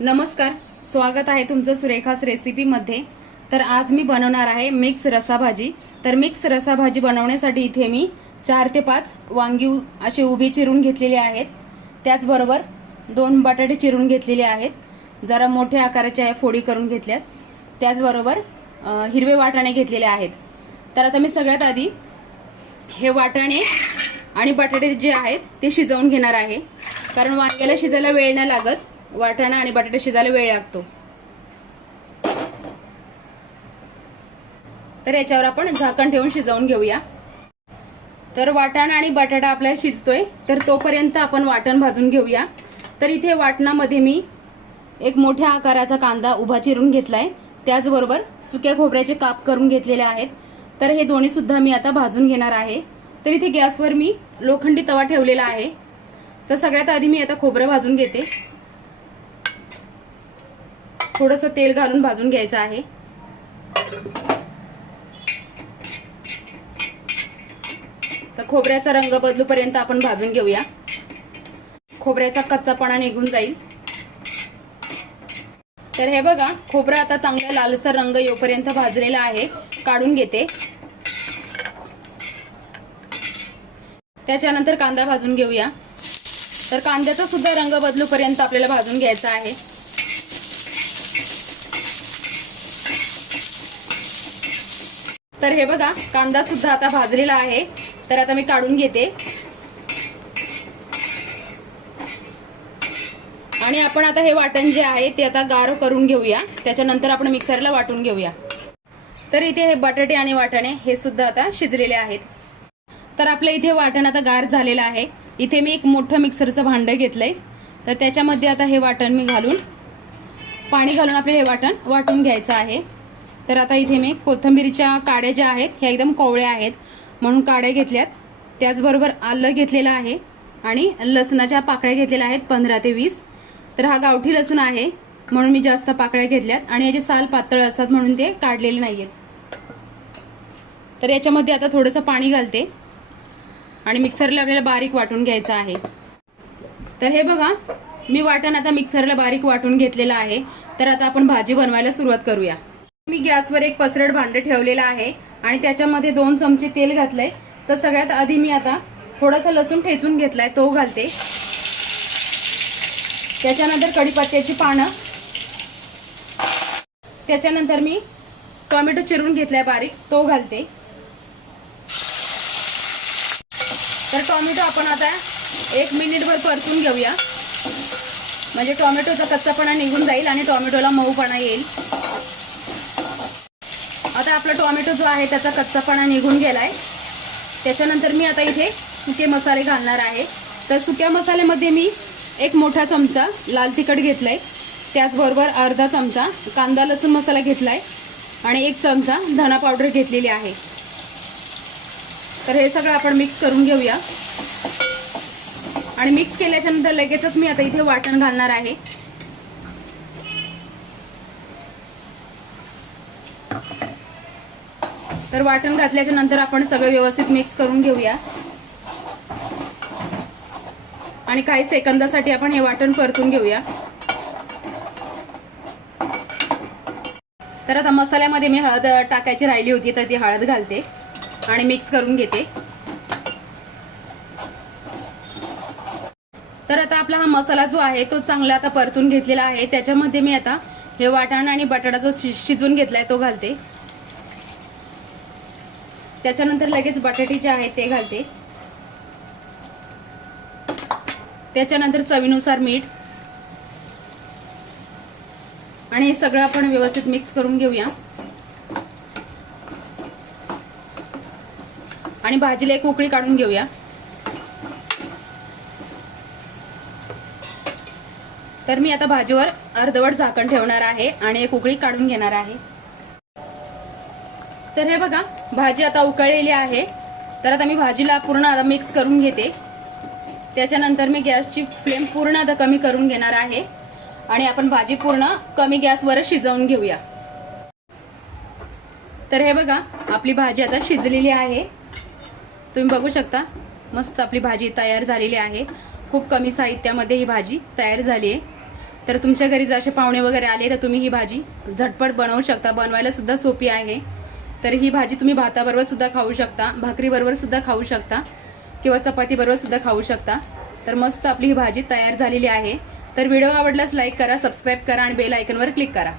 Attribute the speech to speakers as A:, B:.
A: नमस्कार स्वागत आहे तुमचं सुरेखास रेसिपीमध्ये. तर आज मी बनवणार आहे मिक्स रसाभाजी. तर मिक्स रसाभाजी बनवण्यासाठी इथे मी चार ते पाच वांगी अशी उभी चिरून घेतलेली आहेत. त्याचबरोबर दोन बटाटे चिरून घेतलेले आहेत. जरा मोठ्या आकाराच्या फोडी करून घेतल्यात. त्याचबरोबर हिरवे वाटाणे घेतलेले आहेत. तर आता मी सगळ्यात आधी हे वाटाणे आणि बटाटे जे आहेत ते शिजवून घेणार आहे. कारण वांग्याला शिजायला वेळ नाही लागत. वाटाणा आणि बटाटे शिजायला वेळ लागतो. तर याच्यावर आपण झाकण ठेवून शिजवून घेऊया. तर वाटाणा आणि बटाटा आपला शिजतोय तर तोपर्यंत आपण वाटण भाजून घेऊया. तर इथे वाटणामध्ये मी एक मोठ्या आकाराचा कांदा उभा चिरून घेतलाय. त्याचबरोबर सुक्या खोबऱ्याचे काप करून घेतलेले आहेत. तर हे दोन्ही सुद्धा मी आता भाजून घेणार आहे. तर इथे गॅसवर मी लोखंडी तवा ठेवलेला आहे. तर सगळ्यात आधी मी आता खोबरं भाजून घेते. थोडंसं तेल घालून भाजून घ्यायचं आहे. तर खोबऱ्याचा रंग बदलूपर्यंत आपण भाजून घेऊया. खोबऱ्याचा कच्चापणा निघून जाईल. तर हे बघा खोबरं आता चांगला लालसर रंग येऊपर्यंत भाजलेला आहे. काढून घेते. त्याच्यानंतर कांदा भाजून घेऊया. तर कांद्याचा सुद्धा रंग बदलूपर्यंत आपल्याला भाजून घ्यायचा आहे. तर हे बघा कांदा सुद्धा आता भाजलेला आहे. तर आता मी काढून घेते. आणि आपण आता हे वाटण जे आहे ते आता गार करून घेऊया. त्याच्यानंतर आपण मिक्सरला वाटून घेऊया. तर इथे हे बटाटे आणि वाटणे हे सुद्धा आता शिजलेले आहेत. तर आपलं इथे वाटण आता गार झालेलं आहे. इथे मी एक मोठं मिक्सरचं भांडं घेतलंय. तर त्याच्यामध्ये आता हे वाटण मी घालून पाणी घालून आपले हे वाटण वाटून घ्यायचं आहे. तर आता इथे मी कोथिंबीरीच्या काड्या ज्या आहेत ह्या एकदम कोवळ्या आहेत. म्हणून काड्या घेतल्यात. त्याचबरोबर आलं घेतलेलं आहे आणि लसणाच्या पाकळ्या घेतलेल्या आहेत पंधरा ते वीस. तर हा गावठी लसूण आहे म्हणून मी जास्त पाकळ्या घेतल्यात. आणि याचे साल पातळ असतात म्हणून ते काढलेले नाहीयेत. तर याच्यामध्ये आता थोडंसं पाणी घालते. आणि मिक्सरला आपल्याला बारीक वाटून घ्यायचं आहे. तर हे बघा मी वाटण आता मिक्सरला बारीक वाटून घेतलेलं आहे. तर आता आपण भाजी बनवायला सुरुवात करूया. मी गॅसवर एक पसरट भांडं ठेवलेलं आहे आणि त्याच्यामध्ये दोन चमचे तेल घातलंय. तर सगळ्यात आधी मी आता थोडासा लसूण ठेचून घेतलाय तो घालते. त्याच्यानंतर कढीपत्त्याची पानं. त्याच्यानंतर मी टोमॅटो चिरून घेतलाय बारीक तो घालते. तर टोमॅटो आपण आता एक मिनिटभर परतून घेऊया. म्हणजे टोमॅटोचा कच्चापणा निघून जाईल आणि टोमॅटोला मऊपणा येईल. आपला टोमॅटो जो आहे त्याचा कच्चापणा निघून गेलाय. त्याच्यानंतर मी आता इथे सुके मसाले घालणार आहे. तर सुक्या मसाल्यामध्ये मी एक मोठा चमचा लाल तिखट घेतलाय. त्याचबरोबर अर्धा चमचा कांदा लसूण मसाला घेतलाय आणि एक चमचा धना पावडर घेतलेली आहे. तर हे सगळं आपण मिक्स करून घेऊया. आणि मिक्स केल्याच्यानंतर लगेचच मी आता इथे वाटण घालणार आहे. तर वाटण घातल्याच्या नंतर आपण सगळं व्यवस्थित मिक्स करून घेऊया. आणि काही सेकंदासाठी आपण हे वाटण परतून घेऊया. तर आता मसाल्यामध्ये मी हळद टाकायची राहिली होती तर ती हळद घालते आणि मिक्स करून घेते. तर आता आपला हा मसाला जो आहे तो चांगला आता परतून घेतलेला आहे. त्याच्यामध्ये मी आता हे वाटाणा आणि बटाटा जो शिजून घेतलाय तो घालते. त्याच्यानंतर लगेच बटाटे जे आहेत ते घालते. त्याच्यानंतर चवीनुसार मीठ. आणि हे सगळं आपण व्यवस्थित मिक्स करून घेऊया. आणि भाजीला एक उकळी काढून घेऊया. तर मी आता भाजीवर अर्धवट झाकण ठेवणार आहे आणि एक उकळी काढून घेणार आहे. तर हे बघा भाजी आता उकळलेली आहे. तर आता मी भाजीला पूर्ण आता मिक्स करून घेते. त्याच्यानंतर मी गॅसची फ्लेम पूर्ण आता कमी करून घेणार आहे. आणि आपण भाजी पूर्ण कमी गॅसवर शिजवून घेऊया. तर हे बघा आपली भाजी आता शिजलेली आहे. तुम्ही बघू शकता मस्त आपली भाजी तयार झालेली आहे. खूप कमी साहित्यामध्ये ही भाजी तयार झाली आहे. तर तुमच्या घरी जसे असे पाहुणे वगैरे आले तर तुम्ही ही भाजी झटपट बनवू शकता. बनवायला सुद्धा सोपी आहे. तर ही भाजी तुम्ही भाताबरोबर सुद्धा खाऊ शकता भाकरीबरोबर सुद्धा खाऊ शकता किंवा चपातीबरोबर सुद्धा खाऊ शकता. तर मस्त आपली ही भाजी तयार झालेली आहे. तर व्हिडिओ आवडल्यास लाईक करा सबस्क्राईब करा आणि बेल आयकनवर क्लिक करा.